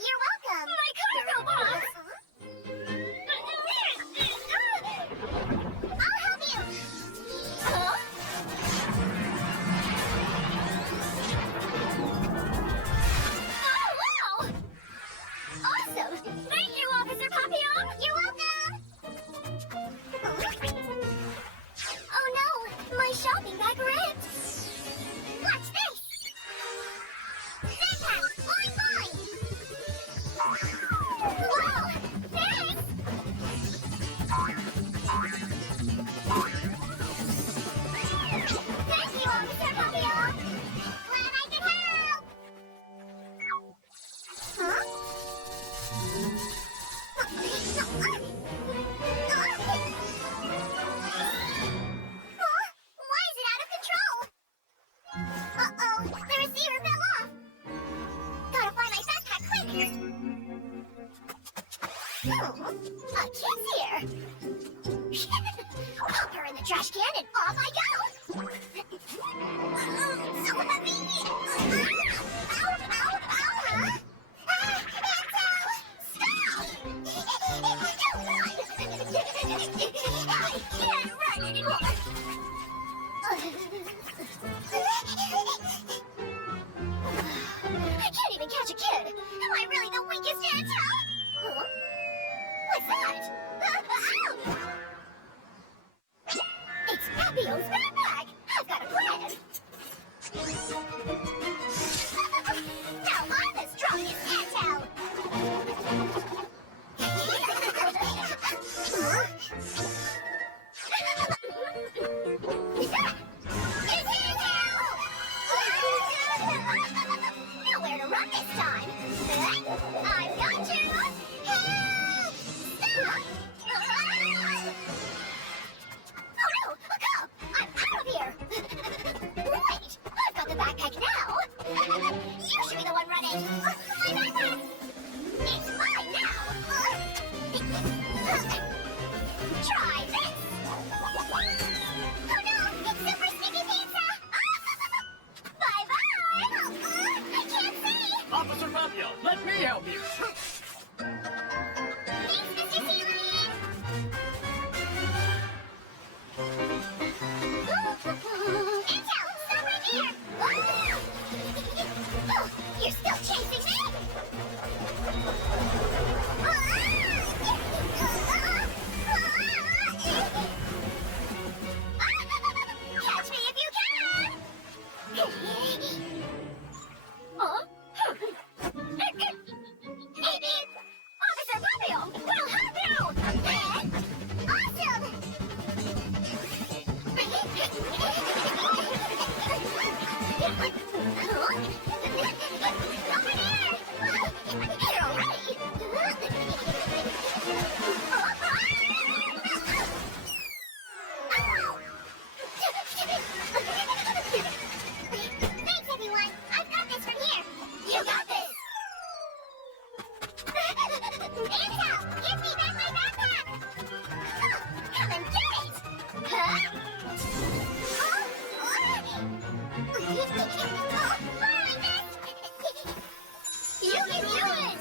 You're welcome. My cargo box. I'll help you. Huh? Oh, wow! Awesome! Thank you, Officer Papillon! You're welcome! Oh no! My shopping bag ripped! Watch this! Backpack! Boing boing! Whoa! Thanks! Thank you, Officer Papillon! Glad I could help! Huh? Why is it out of control? Uh-oh, the receiver fell off. Gotta find my backpack quick. Oh, a kid's here. Pop her in the trash can and off I go. So heavy. Ow, ow, ow, huh? I can't run anymore! I can't even catch a kid! Am I really the weakest Antel? Huh? What's that? Ow! It's Papillon's backpack! I've got a plan! Now I'm the strongest Antel! Nowhere to run this time. I've got you. Help! Stop! Oh no, a cop! I'm out of here. Wait, I've got the backpack now. You should be the one running. My backpack! It's mine now. Try this! Oh no! It's Super Sneaky Pizza! Bye-bye! I can't see! Officer Papillon, let me help you. Thanks, Mr. Ceiling! Intel, stop right here! Oh, you're still chasing me? Catch me if you can! Huh? Hey, Beep! Officer Papillon, we'll help you! Awesome! Over there! You're all right! Thanks, everyone! I've got this from here! You got this! Intel! Give me back my backpack! Come and get it! Huh? Borrowing this! You can do it!